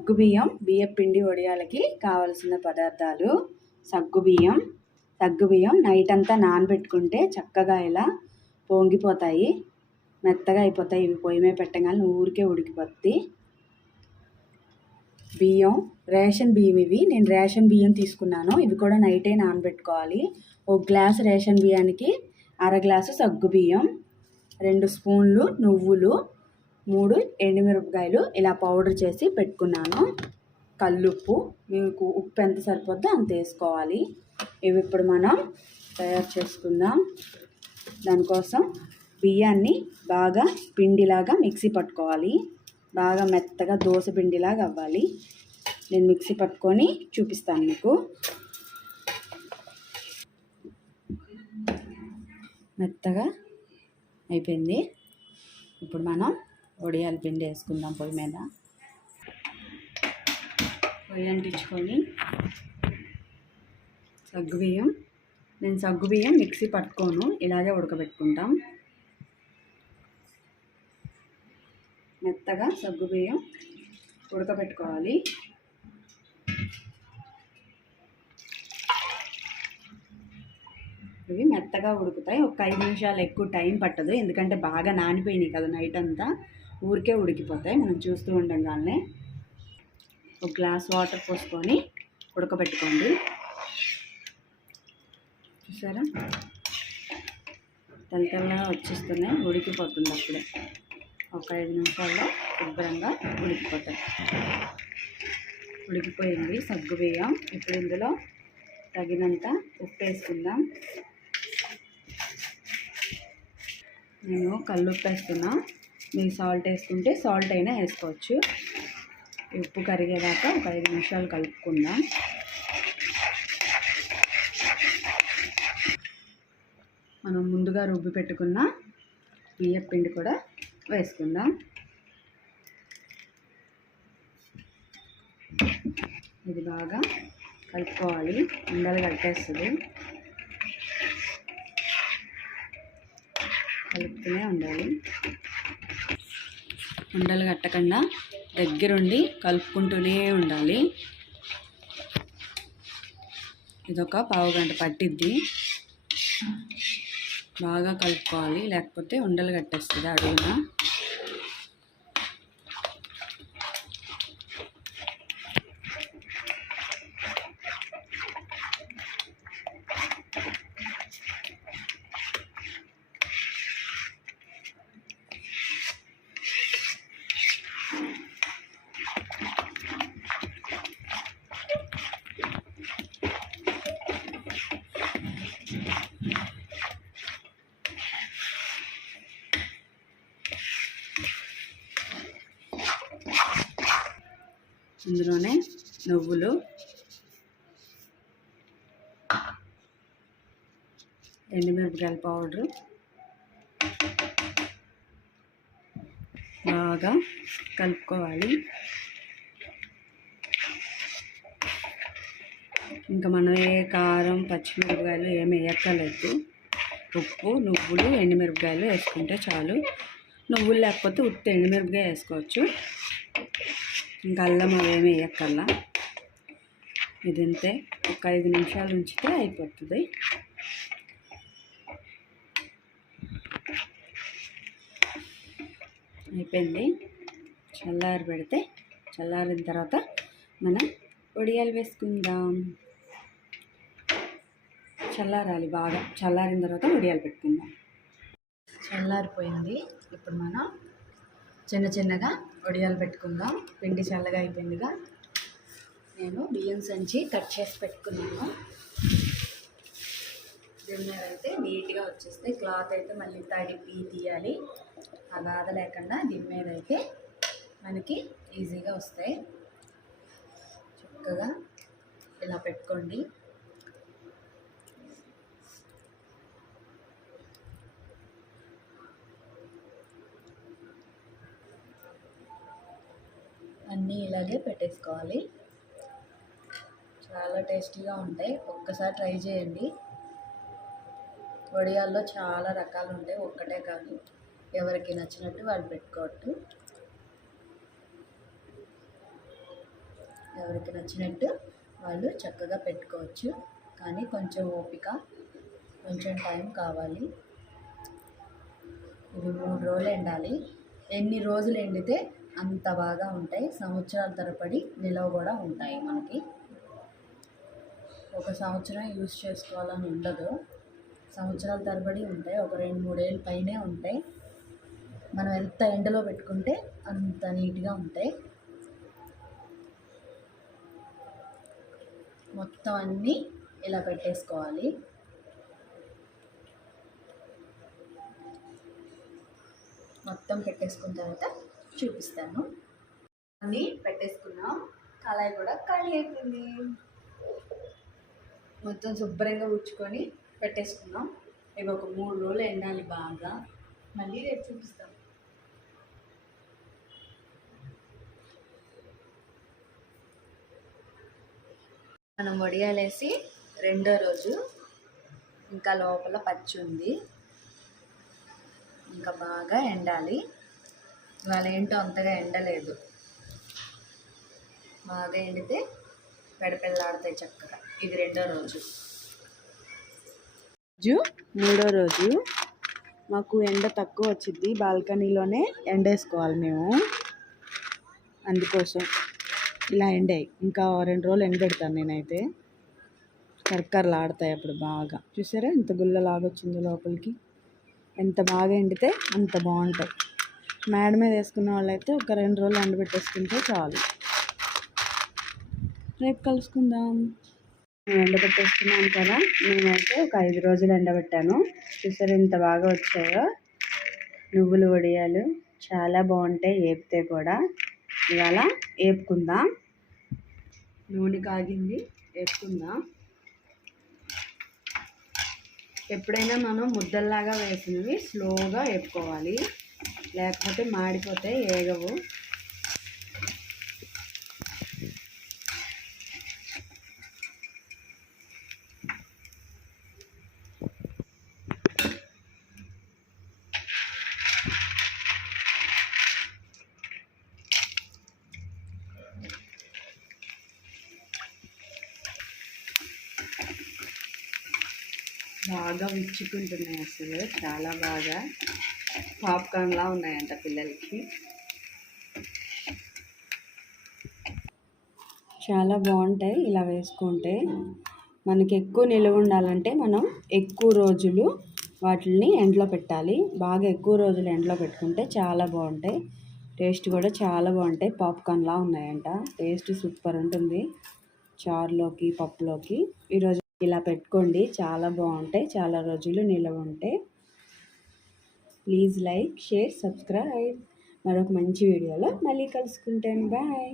సగ్గుబియ్యం బియ్యం పిండి వడియాలకి కావలసిన పదార్థాలు సగ్గుబియ్యం సగ్గుబియ్యం నైట్ అంతా నానబెట్టుకుంటే చక్కగా ఇలా పొంగిపోతాయి. మెత్తగా అయిపోతాయి. ఇవి పొయ్యి మీద పెట్టగానే ఊరికే ఉడికిపోద్ది బియ్యం రేషన్ బియ్యం ఇవి. నేను రేషన్ బియ్యం తీసుకున్నాను. ఇవి కూడా నైటే నానబెట్టుకోవాలి. ఒక గ్లాస్ రేషన్ బియ్యానికి అర గ్లాసు సగ్గు బియ్యం రెండు స్పూన్లు నువ్వులు మూడు ఎండుమిరపకాయలు ఇలా పౌడర్ చేసి పెట్టుకున్నాను. కల్లుప్పు మీకు ఉప్పు ఎంత సరిపోద్దో అంత వేసుకోవాలి. ఇవి ఇప్పుడు మనం తయారు చేసుకుందాం. దానికోసం బియ్యాన్ని బాగా పిండిలాగా మిక్సీ పట్టుకోవాలి. బాగా మెత్తగా దోశ పిండిలాగా అవ్వాలి. నేను మిక్సీ పట్టుకొని చూపిస్తాను మీకు. మెత్తగా అయిపోయింది. ఇప్పుడు మనం వడియాల పిండి వేసుకుందాం పొయ్యి మీద. పొయ్యి అంటించుకొని సగ్గుబియ్యం నేను సగ్గుబియ్యం మిక్సీ పట్టుకోను ఇలాగే ఉడకబెట్టుకుంటాం. మెత్తగా సగ్గుబియ్యం ఉడకబెట్టుకోవాలి. ఇవి మెత్తగా ఉడుకుతాయి. ఒక ఐదు నిమిషాలు ఎక్కువ టైం పట్టదు ఎందుకంటే బాగా నానిపోయినాయి కదా నైట్ అంతా. ఊరికే ఉడికిపోతాయి. మనం చూస్తూ ఉండగానే ఒక గ్లాస్ వాటర్ పోసుకొని ఉడకబెట్టుకోండి. చూసారా? తెల్ల తెల్లగా వచ్చేస్తున్నాయి. ఉడికిపోతుంది అప్పుడే. ఒక ఐదు నిమిషాల్లో శుభ్రంగా ఉడికిపోతాయి. ఉడికిపోయింది. సగ్గు బియ్యం. ఇప్పుడు ఇందులో తగినంత ఉప్పు వేసుకుందాం. నేను కల్లుప్పు వేస్తున్నా. మీకు సాల్ట్ వేసుకుంటే సాల్ట్ అయినా వేసుకోవచ్చు. ఉప్పు కరిగేదాకా ఒక ఐదు నిమిషాలు కలుపుకుందాం. మనం ముందుగా రుబ్బి పెట్టుకున్న బియ్యం పిండి కూడా వేసుకుందాం. ఇది బాగా కలుపుకోవాలి. ఉండలు కట్టేస్తుంది కలుపుతూనే ఉండాలి. ఉండలు కట్టకుండా దగ్గరుండి కలుపుకుంటూనే ఉండాలి. ఇదొక పావు గంట పట్టిద్ది. బాగా కలుపుకోవాలి లేకపోతే ఉండలు కట్టేస్తుంది అడుగున ఇందులోనే నువ్వులు. ఎండుమిరపకాయల పౌడరు. బాగా కలుపుకోవాలి. ఇంకా మనం ఏ కారం పచ్చిమిరపకాయలు ఏమి వేయక్కర్లేదు. ఉప్పు నువ్వులు ఎండుమిరపకాయలు వేసుకుంటే చాలు. నువ్వులు లేకపోతే ఉత్తి ఎండుమిరపకాయ వేసుకోవచ్చు. ఇంకా అల్లం అవేమి వేయక్కర్లా. ఇది అంతే ఒక ఐదు నిమిషాలు ఉంచితే అయిపోతుంది. అయిపోయింది. చల్లారి పెడితే చల్లారిన తర్వాత మనం వడియాలు వేసుకుందాం. చల్లారాలి బాగా. చల్లారిన తర్వాత వడియాలు పెట్టుకుందాం. చల్లారిపోయింది. ఇప్పుడు మనం చిన్న చిన్నగా వడియాలు పెట్టుకుందాం. పిండి చల్లగా అయిపోయిందిగా. నేను బియ్యం సంచి కట్ చేసి పెట్టుకున్నాను. దీని అయితే నీట్గా వచ్చేస్తాయి. క్లాత్ అయితే మళ్ళీ తడిపి తీయాలి. ఆ బాధ లేకుండా దీని మీద అయితే మనకి ఈజీగా వస్తాయి. చక్కగా ఇలా పెట్టుకోండి అన్నీ ఇలాగే పెట్టేసుకోవాలి. చాలా టేస్టీగా ఉంటాయి. ఒక్కసారి ట్రై చేయండి. వడియాల్లో చాలా రకాలు ఉంటాయి. ఒక్కటే కాదు. ఎవరికి నచ్చినట్టు వాళ్ళు పెట్టుకోవట్టు ఎవరికి నచ్చినట్టు వాళ్ళు చక్కగా పెట్టుకోవచ్చు. కానీ కొంచెం ఓపిక కొంచెం టైం కావాలి. ఇవి మూడు రోజులు ఎండాలి. ఎన్ని రోజులు ఎండితే అంత బాగా ఉంటాయి. సంవత్సరాల తరబడి నిలవ కూడా ఉంటాయి మనకి. ఒక సంవత్సరం యూస్ చేసుకోవాలని ఉండదు. సంవత్సరాల తరబడి ఉంటాయి. ఒక రెండు మూడేళ్ళ పైనే ఉంటాయి. మనం ఎంత ఎండలో పెట్టుకుంటే అంత నీట్గా ఉంటాయి. మొత్తం అన్నీ ఇలా పెట్టేసుకోవాలి. మొత్తం పెట్టేసుకున్న తర్వాత చూపిస్తాను. అన్నీ పెట్టేసుకున్నాం. కళాయి కూడా ఖాళీ అయిపోయింది. మొత్తం శుభ్రంగా ఉచ్చుకొని పెట్టేసుకున్నాం. ఇవి ఒక మూడు రోజులు ఎండాలి బాగా. మళ్ళీ రేపు చూపిస్తాం. మనం వడియాలేసి రెండో రోజు ఇంకా లోపల పచ్చి ఉంది. ఇంకా బాగా ఎండాలి. ఇవాళ ఏంటో అంతగా ఎండలేదు. బాగా ఎండితే పెడపెళ్ళాడతాయి చక్కగా. ఇది రెండో రోజు. రోజు మూడో రోజు మాకు ఎండ తక్కువ వచ్చింది బాల్కనీలోనే ఎండేసుకోవాలి మేము. అందుకోసం ఇలా ఎండాయి. ఇంకా రెండు రోజులు ఎండబెడతాను నేనైతే. కరకరలు ఆడతాయి అప్పుడు బాగా. చూసారా? ఎంత గుల్లలాగా వచ్చిందో లోపలికి. ఎంత బాగా ఎండితే అంత బాగుంటాయి. మేడ మీద వేసుకున్న వాళ్ళైతే ఒక రెండు రోజులు ఎండబెట్టేసుకుంటే చాలు. రేపు కలుసుకుందాం. నేను ఎండబెట్టేసుకున్నాను కదా నేనైతే ఒక ఐదు రోజులు ఎండబెట్టాను. చూసారు ఎంత బాగా వచ్చాయో? నువ్వులు వడియాలు చాలా బాగుంటాయి వేపితే కూడా. ఇవాళ వేపుకుందాం నూనె కాగింది వేపుకుందాం ఎప్పుడైనా మనం ముద్దల్లాగా వేసినవి స్లోగా వేపుకోవాలి లేకపోతే మాడిపోతే ఏగవు. బాగా విచ్చుకుంటున్నాయి అసలు చాలా బాగా. పాప్కార్న్లా ఉన్నాయంట పిల్లలకి. చాలా బాగుంటాయి ఇలా వేసుకుంటే. మనకి ఎక్కువ నిలువ ఉండాలంటే మనం ఎక్కువ రోజులు వాటిని ఎండలో పెట్టాలి. బాగా ఎక్కువ రోజులు ఎండలో పెట్టుకుంటే చాలా బాగుంటాయి. టేస్ట్ కూడా చాలా బాగుంటాయి. పాప్కార్న్లా ఉన్నాయంట. టేస్ట్ సూపర్ ఉంటుంది. చారులోకి పప్పులోకి. ఈరోజు ఇలా పెట్టుకోండి. చాలా బాగుంటాయి. చాలా రోజులు నిలవ ఉంటాయి ప్లీజ్ లైక్ షేర్ సబ్స్క్రైబ్. మరొక మంచి వీడియోలో మళ్ళీ కలుసుకుంటాను. బాయ్.